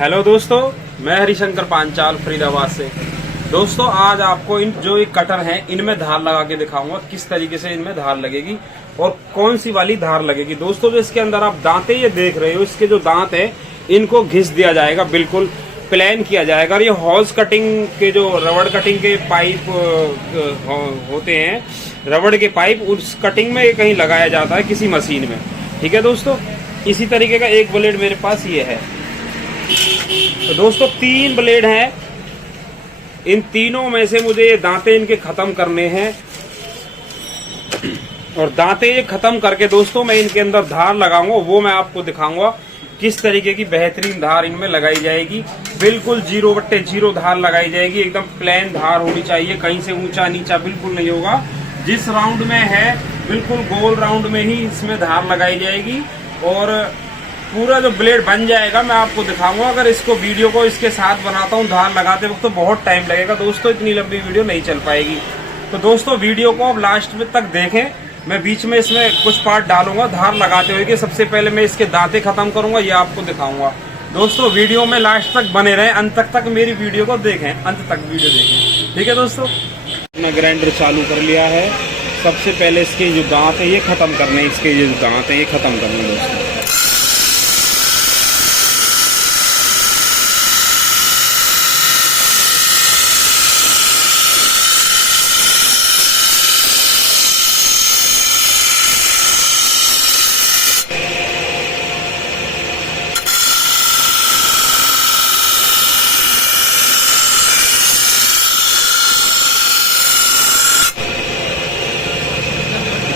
Hello दोस्तों, मैं हरिशंकर पांचाल फरीदाबाद से। दोस्तों आज आपको इन जो ये कटर हैं इनमें धार लगा के दिखाऊंगा किस तरीके से इनमें धार लगेगी और कौन सी वाली धार लगेगी। दोस्तों जो इसके अंदर आप दांते ये देख रहे हो, इसके जो दांत है इनको घिस दिया जाएगा, बिल्कुल प्लेन किया जाएगा। और ये हॉज कटिंग के जो रबड़ कटिंग के पाइप होते हैं, रबड़ के पाइप, उस कटिंग में कहीं लगाया जाता है किसी मशीन में। ठीक है दोस्तों, इसी तरीके का एक ब्लेड मेरे पास ये है। तो दोस्तों 3 ब्लेड हैं, इन तीनों में से मुझे ये दांते इनके खत्म करने हैं और दांते ये खत्म करके दोस्तों मैं इनके अंदर धार लगाऊंगा, वो मैं आपको दिखाऊंगा किस तरीके की बेहतरीन धार इनमें लगाई जाएगी। बिल्कुल 0/0 धार लगाई जाएगी, एकदम प्लेन धार होनी चाहिए, कहीं से ऊंचा नीचा बिल्कुल नहीं होगा। जिस राउंड में है बिल्कुल गोल राउंड में ही इसमें धार लगाई जाएगी और पूरा जो ब्लेड बन जाएगा मैं आपको दिखाऊंगा। अगर इसको वीडियो को इसके साथ बनाता हूँ धार लगाते वक्त तो बहुत टाइम लगेगा दोस्तों, इतनी लंबी वीडियो नहीं चल पाएगी। तो दोस्तों वीडियो को अब लास्ट में तक देखें, मैं बीच में इसमें कुछ पार्ट डालूंगा धार लगाते हुए कि सबसे पहले मैं इसके दांते खत्म करूंगा, ये आपको दिखाऊंगा। दोस्तों वीडियो में लास्ट तक बने रहें, अंत तक मेरी वीडियो को देखें, अंत तक वीडियो देखें। ठीक है दोस्तों, मैं ग्राइंडर चालू कर लिया है। सबसे पहले इसके जो दांत है ये खत्म करने, इसके जो दांत है ये खत्म करने दोस्तों।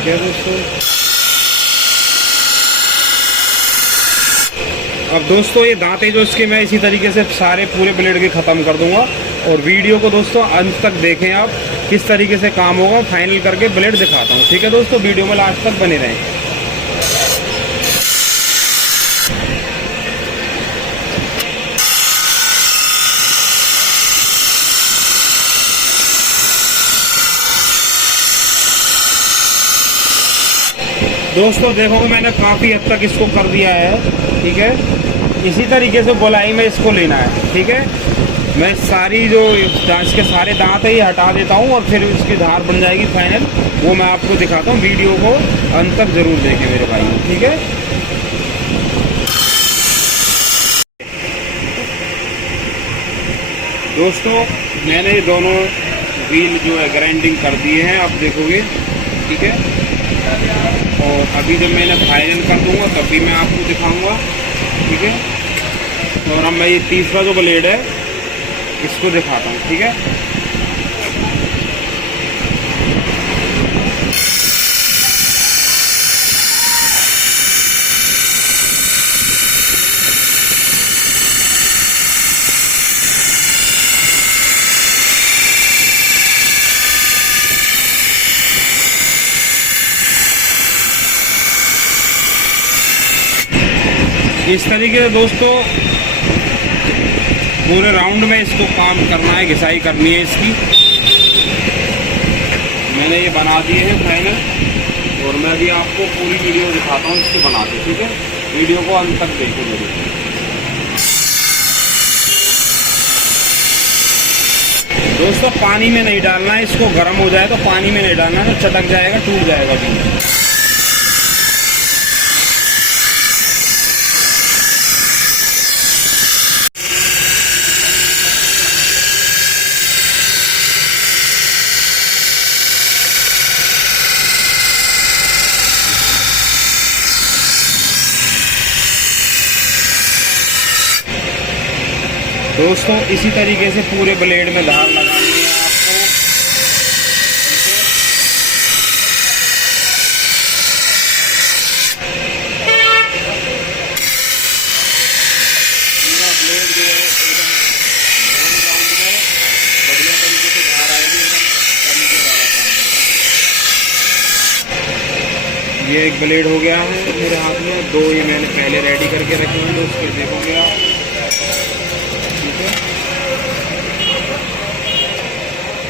दोस्तों अब दोस्तों ये दांते जो इसके मैं इसी तरीके से सारे पूरे ब्लेड के ख़त्म कर दूंगा और वीडियो को दोस्तों अंत तक देखें आप किस तरीके से काम होगा, फाइनल करके ब्लेड दिखाता हूँ। ठीक है दोस्तों, वीडियो में लास्ट तक बने रहें। दोस्तों देखो मैंने काफ़ी हद तक इसको कर दिया है। ठीक है, इसी तरीके से गोलाई में इसको लेना है। ठीक है, मैं सारी जो इसके सारे दांत है ये हटा देता हूँ और फिर इसकी धार बन जाएगी फाइनल, वो मैं आपको दिखाता हूँ। वीडियो को अंत तक जरूर देखें मेरे भाई। ठीक है दोस्तों, मैंने दोनों व्हील जो है ग्राइंडिंग कर दिए हैं, आप देखोगे। ठीक है, और अभी जब मैंने फाइनल कर दूंगा तब भी मैं आपको दिखाऊंगा। ठीक है, और अब मैं ये तीसरा जो ब्लेड है इसको दिखाता हूँ। ठीक है, इस तरीके से दोस्तों पूरे राउंड में इसको काम करना है, घिसाई करनी है इसकी। मैंने ये बना दिए हैं फाइनल और मैं अभी आपको पूरी वीडियो दिखाता हूँ इसकी बना के। ठीक है, वीडियो को अंत तक देखो मेरी। दोस्तों पानी में नहीं डालना है इसको, गर्म हो जाए तो पानी में नहीं डालना है, तो चटक जाएगा, टूट जाएगा भी। दोस्तों इसी तरीके से पूरे ब्लेड में धार लगानी है आपको। पूरा ब्लेड जो है एकदम राउंड में बढ़िया तरीके से धार आएगी, एकदम तरीके वाला काम। ये एक ब्लेड हो गया है मेरे हाथ में, 2 ये मैंने पहले रेडी करके रखे हैं दोस्तों, देखोगे आप।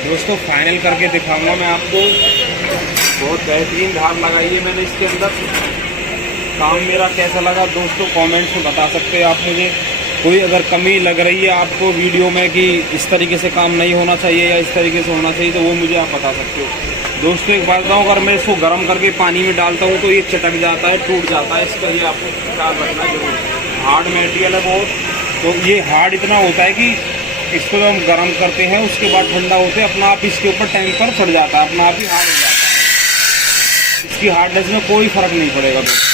दोस्तों फाइनल करके दिखाऊंगा मैं आपको, बहुत बेहतरीन धार लगाई है मैंने इसके अंदर। काम मेरा कैसा लगा दोस्तों कमेंट्स में बता सकते हैं आप मुझे। कोई अगर कमी लग रही है आपको वीडियो में कि इस तरीके से काम नहीं होना चाहिए या इस तरीके से होना चाहिए, तो वो मुझे आप बता सकते हो। दोस्तों एक बात बताऊँ, अगर मैं इसको गर्म करके पानी में डालता हूँ तो ये चटक जाता है, टूट जाता है। इसका ये आपको ख्याल रखना जरूर। हार्ड मटेरियल है बहुत, तो ये हार्ड इतना होता है कि इसको जब हम गर्म करते हैं उसके बाद ठंडा होते हैं अपना आप इसके ऊपर टेम्पर चढ़ जाता है, अपना आप ही हार्ड हो जाता है। इसकी हार्डनेस में कोई फर्क नहीं पड़ेगा दोस्तों।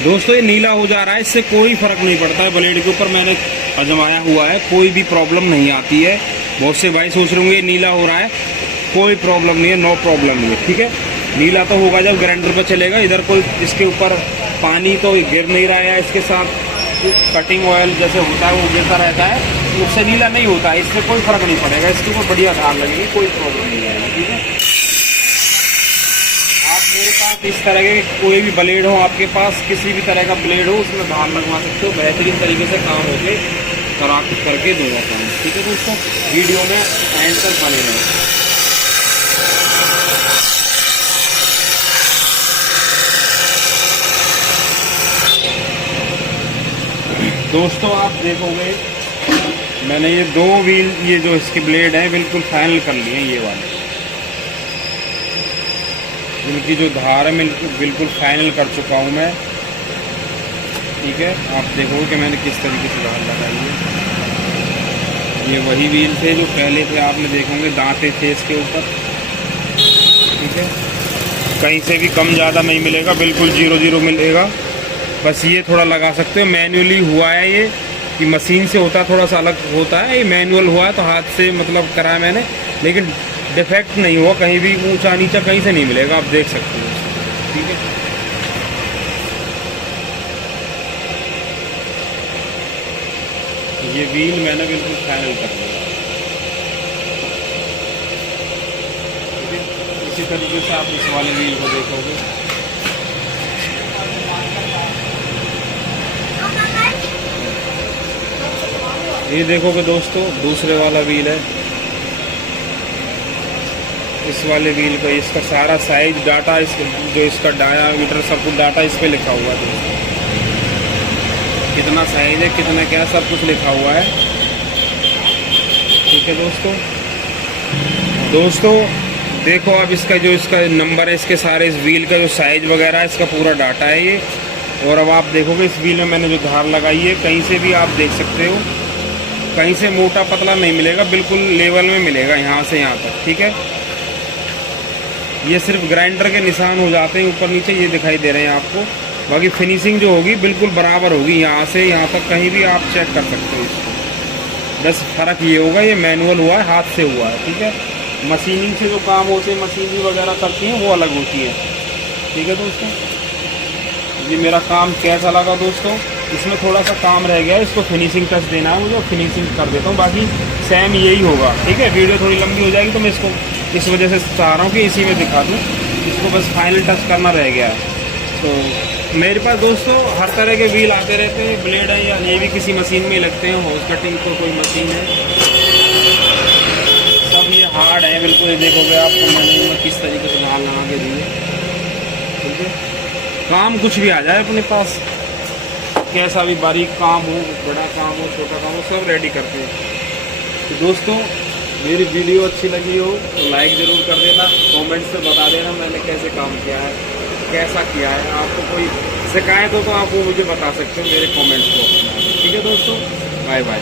दोस्तों ये नीला हो जा रहा है, इससे कोई फर्क नहीं पड़ता है। ब्लेड के ऊपर मैंने आजमाया हुआ है, कोई भी प्रॉब्लम नहीं आती है। बहुत से भाई सोच रहे होंगे नीला हो रहा है, कोई प्रॉब्लम नहीं है, नो प्रॉब्लम नहीं है, ठीक है। नीला तो होगा जब ग्राइंडर पर चलेगा। इधर कोई इसके ऊपर पानी तो गिर नहीं रहा है, इसके साथ कटिंग ऑयल जैसे होता है वो गिरता रहता है, उससे नीला नहीं होता है। इससे कोई फर्क नहीं पड़ेगा, इसके ऊपर बढ़िया धार लगेगी, कोई प्रॉब्लम नहीं आएगी, ठीक है। मेरे पास इस तरह के कोई भी ब्लेड हो, आपके पास किसी भी तरह का ब्लेड हो, उसमें धार लगवा सकते हो। बेहतरीन तरीके से काम होके करके दूंगा काम, ठीक है दोस्तों। वीडियो में एंड तक बने रहें। दोस्तों आप देखोगे मैंने ये 2 व्हील, ये जो इसके ब्लेड हैं बिल्कुल फाइनल कर लिए हैं। ये वाले इनकी जो धार है बिल्कुल फाइनल कर चुका हूँ मैं, ठीक है। आप देखोगे कि मैंने किस तरीके से धार लगाई है। ये वही व्हील थे जो पहले थे, आपने देखोगे दांते थे इसके ऊपर, ठीक है। कहीं से भी कम ज़्यादा नहीं मिलेगा, बिल्कुल 0-0 मिलेगा। बस ये थोड़ा लगा सकते हो, मैन्युअली हुआ है ये, कि मशीन से होता थोड़ा सा अलग होता है। ये मैनुअल हुआ है तो हाथ से मतलब करा है मैंने, लेकिन डिफेक्ट नहीं हुआ, कहीं भी ऊंचा नीचा कहीं से नहीं मिलेगा, आप देख सकते हो, ठीक है। ये व्हील मैंने बिल्कुल फाइनल कर लिया, ठीक है। इसी तरीके से आप इस वाले व्हील को देखोगे। ये देखोगे दोस्तों दूसरे वाला व्हील है। इस वाले व्हील का इसका सारा साइज डाटा, इस जो इसका डायामीटर सब कुछ डाटा इस पे लिखा हुआ है। कितना साइज है, कितना क्या, सब कुछ लिखा हुआ है, ठीक है दोस्तों। दोस्तों देखो आप इसका नंबर है, इसके सारे इस व्हील का जो साइज वगैरह है, इसका पूरा डाटा है ये। और अब आप देखोगे इस व्हील में मैंने जो धार लगाई है, कहीं से भी आप देख सकते हो, कहीं से मोटा पतला नहीं मिलेगा, बिल्कुल लेवल में मिलेगा यहाँ से यहाँ तक, ठीक है। ये सिर्फ ग्राइंडर के निशान हो जाते हैं ऊपर नीचे, ये दिखाई दे रहे हैं आपको। बाकी फिनिशिंग जो होगी बिल्कुल बराबर होगी, यहाँ से यहाँ तक कहीं भी आप चेक कर सकते हो इसको। बस फ़र्क ये होगा, ये मैनुअल हुआ है, हाथ से हुआ है, ठीक है। मशीनिंग से जो काम होते हैं, मशीनरी वगैरह करती हैं, वो अलग होती है, ठीक है दोस्तों। ये मेरा काम कैसा लगा दोस्तों, इसमें थोड़ा सा काम रह गया है, इसको फिनिशिंग टच देना है मुझे, फिनिशिंग कर देता हूँ। बाकी सेम यही होगा, ठीक है। वीडियो थोड़ी लंबी हो जाएगी तो मैं इसको इस वजह से चाह रहा हूँ कि इसी में दिखा दूँ, इसको बस फाइनल टच करना रह गया है। तो मेरे पास दोस्तों हर तरह के व्हील आते रहते हैं, ब्लेड है या ये भी किसी मशीन में लगते हैं, हाउस कटिंग तो कोई मशीन है, सब ये हार्ड है बिल्कुल। ये देखोगे आपको मैंने किस तरीके से धार लगा के दी है, ठीक है। काम कुछ भी आ जाए अपने पास, कैसा भी बारीक काम हो, बड़ा काम हो, छोटा काम हो, सब रेडी करते हैं। तो दोस्तों मेरी वीडियो अच्छी लगी हो तो लाइक ज़रूर कर देना, कमेंट्स में बता देना मैंने कैसे काम किया है, कैसा किया है। आपको कोई शिकायत हो तो आप वो मुझे बता सकते हो मेरे कमेंट्स को, ठीक है दोस्तों। Bye bye.